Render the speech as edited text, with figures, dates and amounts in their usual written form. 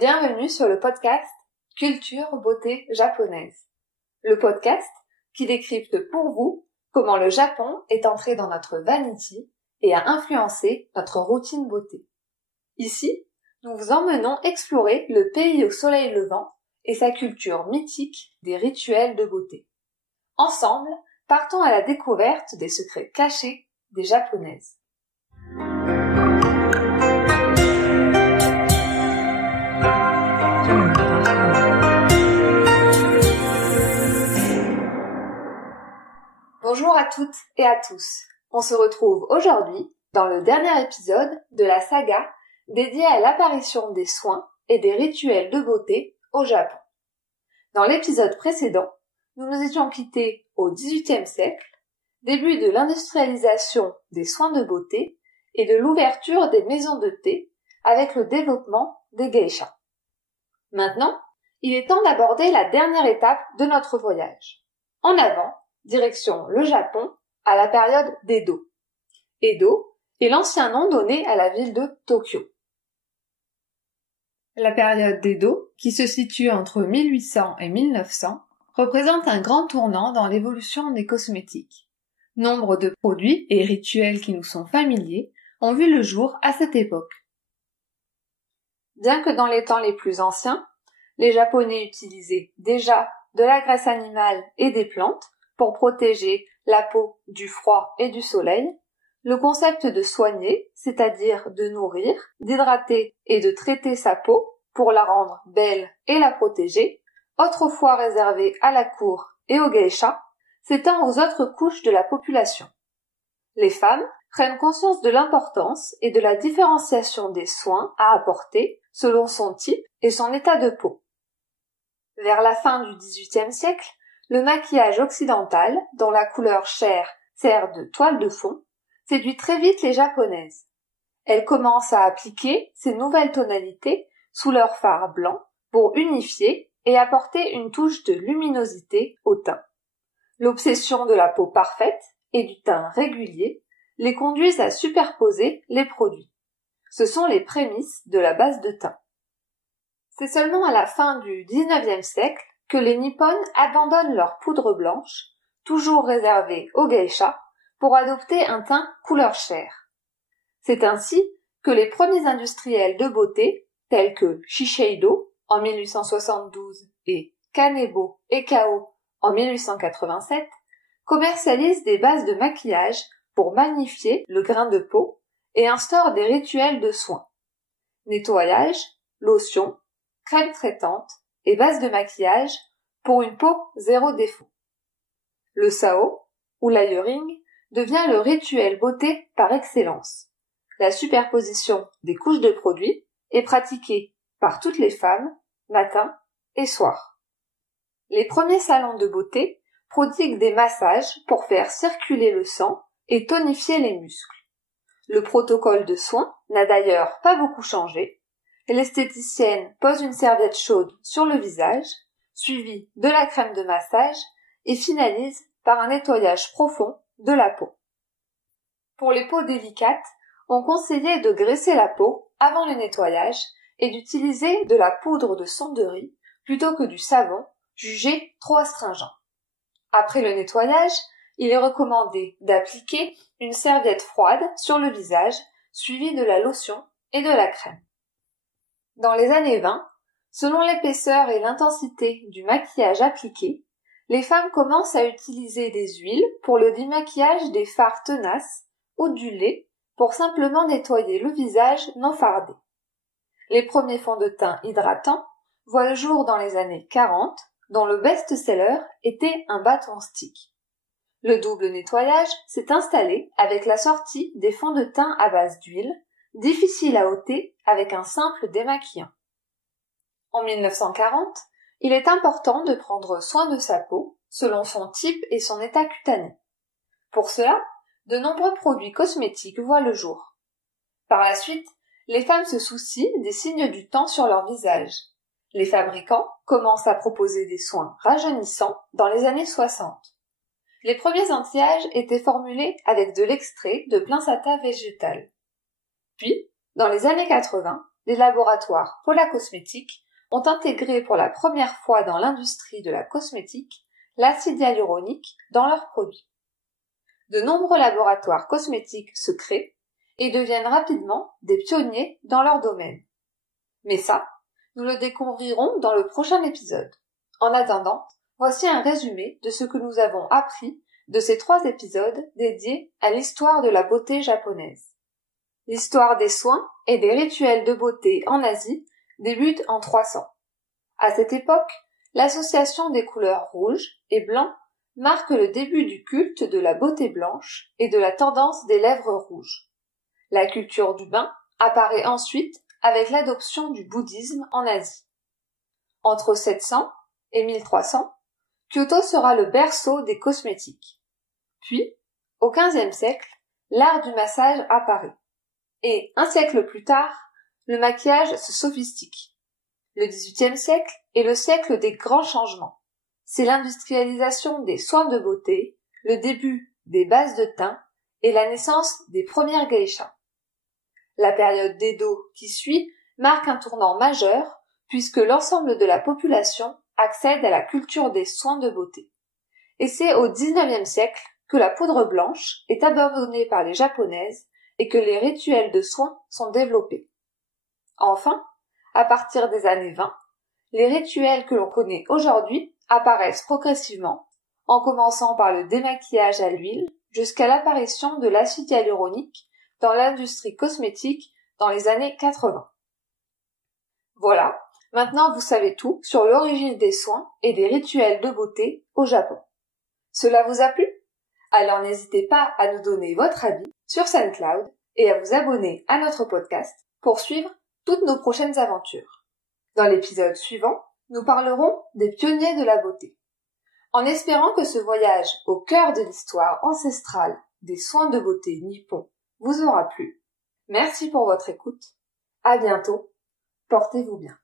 bienvenue sur le podcast Culture Beauté Japonaise. Le podcast qui décrypte pour vous comment le Japon est entré dans notre vanity et a influencé notre routine beauté. Ici, nous vous emmenons explorer le pays au soleil levant et sa culture mythique des rituels de beauté. Ensemble, partons à la découverte des secrets cachés des Japonaises. Bonjour à toutes et à tous. On se retrouve aujourd'hui dans le dernier épisode de la saga dédiée à l'apparition des soins et des rituels de beauté au Japon. Dans l'épisode précédent, nous nous étions quittés au XVIIIe siècle, début de l'industrialisation des soins de beauté et de l'ouverture des maisons de thé avec le développement des geishas. Maintenant, il est temps d'aborder la dernière étape de notre voyage. En avant, direction le Japon à la période d'Edo. Edo est l'ancien nom donné à la ville de Tokyo. La période d'Edo, qui se situe entre 1800 et 1900, représente un grand tournant dans l'évolution des cosmétiques. Nombre de produits et rituels qui nous sont familiers ont vu le jour à cette époque. Bien que dans les temps les plus anciens, les Japonais utilisaient déjà de la graisse animale et des plantes pour protéger la peau du froid et du soleil, le concept de soigner, c'est-à-dire de nourrir, d'hydrater et de traiter sa peau pour la rendre belle et la protéger, autrefois réservé à la cour et aux geishas, s'étend aux autres couches de la population. Les femmes prennent conscience de l'importance et de la différenciation des soins à apporter selon son type et son état de peau. Vers la fin du XVIIIe siècle, le maquillage occidental, dont la couleur chair sert de toile de fond, séduit très vite les Japonaises. Elles commencent à appliquer ces nouvelles tonalités sous leur fard blanc pour unifier et apporter une touche de luminosité au teint. L'obsession de la peau parfaite et du teint régulier les conduisent à superposer les produits. Ce sont les prémices de la base de teint. C'est seulement à la fin du XIXe siècle que les Nippones abandonnent leur poudre blanche, toujours réservée aux geishas, pour adopter un teint couleur chair. C'est ainsi que les premiers industriels de beauté, tels que Shiseido en 1872 et Kanebo et Kao en 1887, commercialisent des bases de maquillage pour magnifier le grain de peau et instaurent des rituels de soins. Nettoyage, lotion, crème traitante et base de maquillage pour une peau zéro défaut. Le sao, ou layering, devient le rituel beauté par excellence. La superposition des couches de produits est pratiquée par toutes les femmes, matin et soir. Les premiers salons de beauté prodiguent des massages pour faire circuler le sang et tonifier les muscles. Le protocole de soins n'a d'ailleurs pas beaucoup changé. L'esthéticienne pose une serviette chaude sur le visage, suivie de la crème de massage et finalise par un nettoyage profond de la peau. Pour les peaux délicates, on conseillait de graisser la peau avant le nettoyage et d'utiliser de la poudre de sonderie plutôt que du savon, jugé trop astringent. Après le nettoyage, il est recommandé d'appliquer une serviette froide sur le visage, suivie de la lotion et de la crème. Dans les années 20, selon l'épaisseur et l'intensité du maquillage appliqué, les femmes commencent à utiliser des huiles pour le démaquillage des fards tenaces ou du lait pour simplement nettoyer le visage non fardé. Les premiers fonds de teint hydratants voient le jour dans les années 40, dont le best-seller était un bâton stick. Le double nettoyage s'est installé avec la sortie des fonds de teint à base d'huile, difficile à ôter avec un simple démaquillant. En 1940, il est important de prendre soin de sa peau selon son type et son état cutané. Pour cela, de nombreux produits cosmétiques voient le jour. Par la suite, les femmes se soucient des signes du temps sur leur visage. Les fabricants commencent à proposer des soins rajeunissants dans les années 60. Les premiers anti-âge étaient formulés avec de l'extrait de plainsatin végétal. Puis, dans les années 80, les laboratoires Paula Cosmétiques ont intégré pour la première fois dans l'industrie de la cosmétique l'acide hyaluronique dans leurs produits. De nombreux laboratoires cosmétiques se créent et deviennent rapidement des pionniers dans leur domaine. Mais ça, nous le découvrirons dans le prochain épisode. En attendant, voici un résumé de ce que nous avons appris de ces 3 épisodes dédiés à l'histoire de la beauté japonaise. L'histoire des soins et des rituels de beauté en Asie débute en 300. À cette époque, l'association des couleurs rouge et blanc marque le début du culte de la beauté blanche et de la tendance des lèvres rouges. La culture du bain apparaît ensuite avec l'adoption du bouddhisme en Asie. Entre 700 et 1300, Kyoto sera le berceau des cosmétiques. Puis, au XVe siècle, l'art du massage apparaît. Et, un siècle plus tard, le maquillage se sophistique. Le XVIIIe siècle est le siècle des grands changements. C'est l'industrialisation des soins de beauté, le début des bases de teint et la naissance des premières geishas. La période d'Edo qui suit marque un tournant majeur puisque l'ensemble de la population accède à la culture des soins de beauté. Et c'est au XIXe siècle que la poudre blanche est abandonnée par les japonaises et que les rituels de soins sont développés. Enfin, à partir des années 20, les rituels que l'on connaît aujourd'hui apparaissent progressivement, en commençant par le démaquillage à l'huile jusqu'à l'apparition de l'acide hyaluronique dans l'industrie cosmétique dans les années 80. Voilà, maintenant vous savez tout sur l'origine des soins et des rituels de beauté au Japon. Cela vous a plu? Alors n'hésitez pas à nous donner votre avis sur SoundCloud et à vous abonner à notre podcast pour suivre toutes nos prochaines aventures. Dans l'épisode suivant, nous parlerons des pionniers de la beauté. En espérant que ce voyage au cœur de l'histoire ancestrale des soins de beauté nippons vous aura plu. Merci pour votre écoute. À bientôt. Portez-vous bien.